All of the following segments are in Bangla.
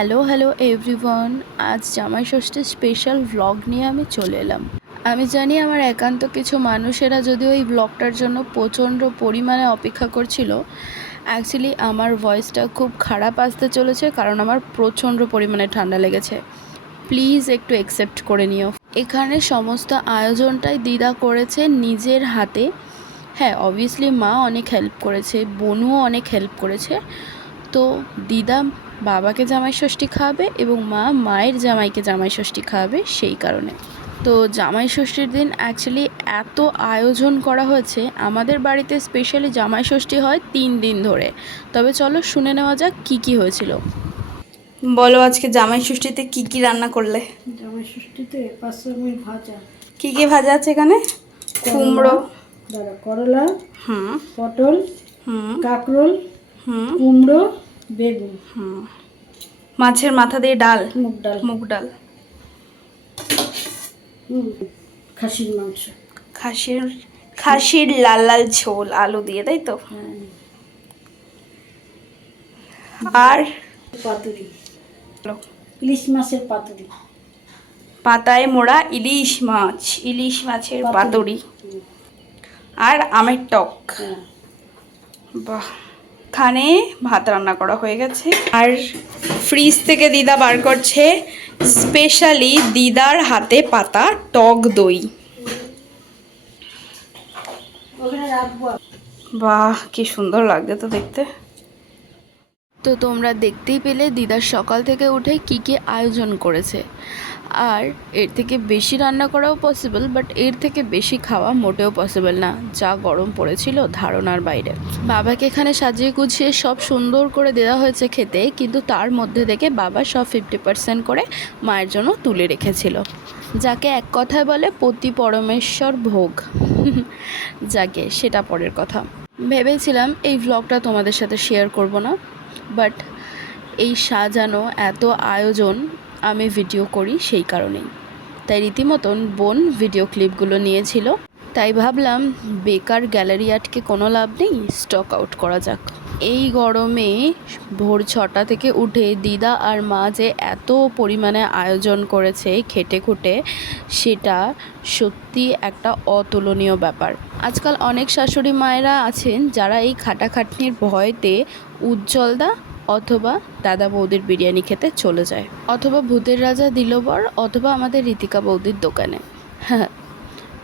হ্যালো হ্যালো এভরিওয়ান, আজ জামাই ষষ্ঠীর স্পেশাল ভ্লগ নিয়ে আমি চলে এলাম। আমি জানি আমার একান্ত কিছু মানুষেরা যদিও এই ব্লগটার জন্য প্রচণ্ড পরিমাণে অপেক্ষা করছিল। অ্যাকচুয়ালি আমার ভয়েসটা খুব খারাপ আসতে চলেছে কারণ আমার প্রচণ্ড পরিমাণে ঠান্ডা লেগেছে। প্লিজ একটু অ্যাকসেপ্ট করে নিও। এখানে সমস্ত আয়োজনটাই দিদা করেছে নিজের হাতে। হ্যাঁ, অবভিয়াসলি মা অনেক হেল্প করেছে, বোনও অনেক হেল্প করেছে। তো দিদা বাবাকে জামাই ষষ্ঠী খাওয়াবে এবং মা মায়ের জামাইকে জামাই ষষ্ঠী খাওয়াবে, সেই কারণে। তো জামাই ষষ্ঠীর দিন অ্যাকচুয়ালি এত আয়োজন করা হয়েছে। আমাদের বাড়িতে স্পেশালি জামাই ষষ্ঠী হয় 3 দিন ধরে। তবে চলো শুনে নেওয়া যাক কী কী হয়েছিল। বলো আজকে জামাই ষষ্ঠীতে কি কি রান্না করলে? জামাই ষষ্ঠীতে 500 মিল ভাজা। কি কি ভাজা আছে এখানে? কুমড়ো, করলা, পটল, কাঁকরোল, হুম কুমড়ো, বেগুন, মাছের মাথা দিয়ে ডাল, মুগ ডাল, খাসির মাংস, খাসির লাল লাল ঝোল আলু দিয়ে, তাই তো? আর পাতুরি, ইলিশ মাছের পাতুরি, পাতায় মোড়া ইলিশ মাছের পাতুরি, আর আমের টক। বাহ, খানে ভাত রান্না করা হয়ে গেছে। আর ফ্রিজ থেকে দিদা বার করছে স্পেশালি দিদার হাতে পাতা টক দই। বাহ, কি সুন্দর লাগছে তো দেখতে। তো তোমরা দেখতেই পেলে দিদার সকাল থেকে উঠে কী কী আয়োজন করেছে। আর এর থেকে বেশি রান্না করাও পসিবল, বাট এর থেকে বেশি খাওয়া মোটেও পসিবল না, যা গরম পড়েছিল ধারণার বাইরে। বাবাকে এখানে সাজিয়ে গুছিয়ে সব সুন্দর করে দেওয়া হয়েছে খেতে, কিন্তু তার মধ্যে থেকে বাবা সব 50% করে মায়ের জন্য তুলে রেখেছিল, যাকে এক কথায় বলে পতি পরমেশ্বর ভোগ। যাকে সেটা পরের কথা। ভেবেছিলাম এই ভ্লগটা তোমাদের সাথে শেয়ার করব না, বাট এই সাজানো এত আয়োজন আমি ভিডিও করি সেই কারণেই। তাই রীতিমতন বোন ভিডিও ক্লিপগুলো নিয়েছিল, তাই ভাবলাম বেকার গ্যালারি আর্টকে কোনো লাভ নেই, স্টক আউট করা যাক। এই গরমে ভোর 6টা থেকে উঠে দিদা আর মা যে এত পরিমাণে আয়োজন করেছে খেটে খুঁটে, সেটা সত্যি একটা অতুলনীয় ব্যাপার। আজকাল অনেক শাশুড়ি মায়েরা আছেন যারা এই খাটাখাটনির ভয়তে উজ্জ্বলদা অথবা দাদা বৌদির বিরিয়ানি খেতে চলে যায়, অথবা ভূতের রাজা দিলবর, অথবা আমাদের রীতিকা বৌদির দোকানে। হ্যাঁ,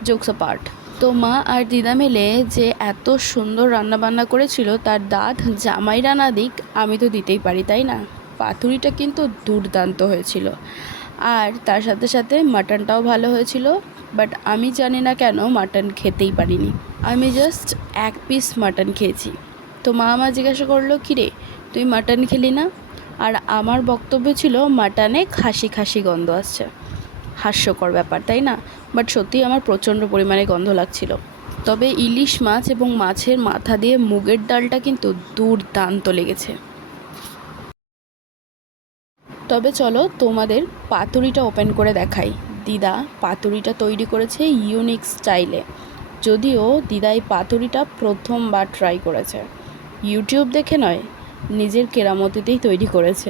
জোকস পার্ট। তো মা আর দিদা মিলে যে এত সুন্দর রান্নাবান্না করেছিল, তার দাঁত জামাইরা না দিক, আমি তো দিতেই পারি, তাই না? পাতুরিটা কিন্তু দুর্দান্ত হয়েছিল। আর তার সাথে সাথে মাটনটাও ভালো হয়েছিল, বাট আমি জানি না কেন মাটন খেতেই পারিনি। আমি জাস্ট 1 পিস মাটন খেয়েছি। তো মা আমার জিজ্ঞাসা করলো, কিরে তুই মাটন খেলি না? আর আমার বক্তব্য ছিল মাটনে খাসি খাসি গন্ধ আসছে। হাস্যকর ব্যাপার, তাই না? বাট সত্যি আমার প্রচণ্ড পরিমাণে গন্ধ লাগছিল। তবে ইলিশ মাছ এবং মাছের মাথা দিয়ে মুগের ডালটা কিন্তু দুর্দান্ত লেগেছে। তবে চলো তোমাদের পাতুরিটা ওপেন করে দেখাই। দিদা পাতুরিটা তৈরি করেছে ইউনিক স্টাইলে, যদিও দিদা এই পাতুরিটা প্রথমবার ট্রাই করেছে, ইউটিউব দেখে নয়, নিজের কেরামতিতেই তৈরি করেছে।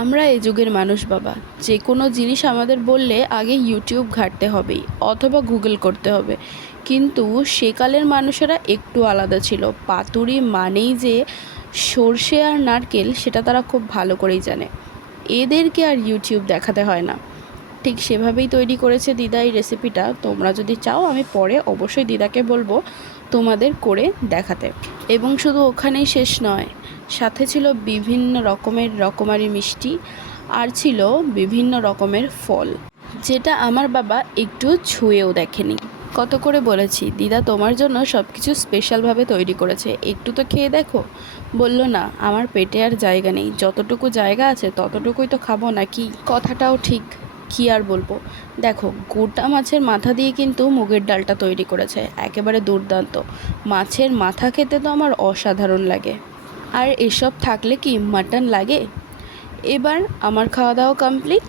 আমরা এই যুগের মানুষ বাবা, যে কোনো জিনিস আমাদের বললে আগে ইউটিউব ঘাঁটতে হবেই অথবা গুগল করতে হবে, কিন্তু সেকালের মানুষেরা একটু আলাদা ছিল। পাতুরি মানেই যে সর্ষে আর নারকেল, সেটা তারা খুব ভালো করেই জানে, এদেরকে আর ইউটিউব দেখাতে হয় না। ঠিক সেভাবেই তৈরি করেছে দিদা এই রেসিপিটা। তোমরা যদি চাও আমি পরে অবশ্যই দিদাকে বলবো তোমাদের করে দেখাতে। এবং শুধু ওখানেই শেষ নয়, সাথে ছিল বিভিন্ন রকমের রকমারি মিষ্টি, আর ছিল বিভিন্ন রকমের ফল, যেটা আমার বাবা একটু ছুঁয়েও দেখেনি। কত করে বলেছি দিদা তোমার জন্য সব কিছু স্পেশালভাবে তৈরি করেছে, একটু তো খেয়ে দেখো। বলল না, আমার পেটে আর জায়গা নেই, যতটুকু জায়গা আছে ততটুকুই তো খাবো নাকি। কথাটাও ঠিক, কী আর বলবো। দেখো, গোটা মাছের মাথা দিয়ে কিন্তু মুগের ডালটা তৈরি করেছে, একেবারে দুর্দান্ত। মাছের মাথা খেতে তো আমার অসাধারণ লাগে, আর এসব থাকলে কি মাটন লাগে। এবার আমার খাওয়া দাওয়া কমপ্লিট,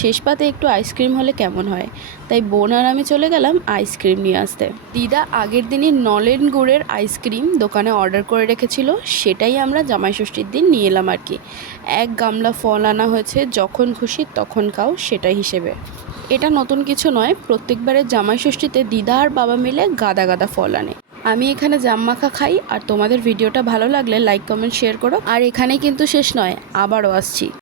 শেষ পাতে একটু আইসক্রিম হলে কেমন হয়, তাই বোন আর আমি চলে গেলাম আইসক্রিম নিয়ে আসতে। দিদা আগের দিনই নলেন গুড়ের আইসক্রিম দোকানে অর্ডার করে রেখেছিল, সেটাই আমরা জামাই ষষ্ঠীর দিন নিয়ে এলাম আর কি। এক গামলা ফল আনা হয়েছে, যখন খুশি তখন খাও সেটাই হিসেবে। এটা নতুন কিছু নয়, প্রত্যেকবারের জামাই ষষ্ঠীতে দিদা আর বাবা মিলে গাদা গাদা ফল আনে। আমি এখানে জাম মাখা খাই। আর তোমাদের ভিডিওটা ভালো লাগলে লাইক কমেন্ট শেয়ার করো। আর এখানে কিন্তু শেষ নয়, আবারও আসছি।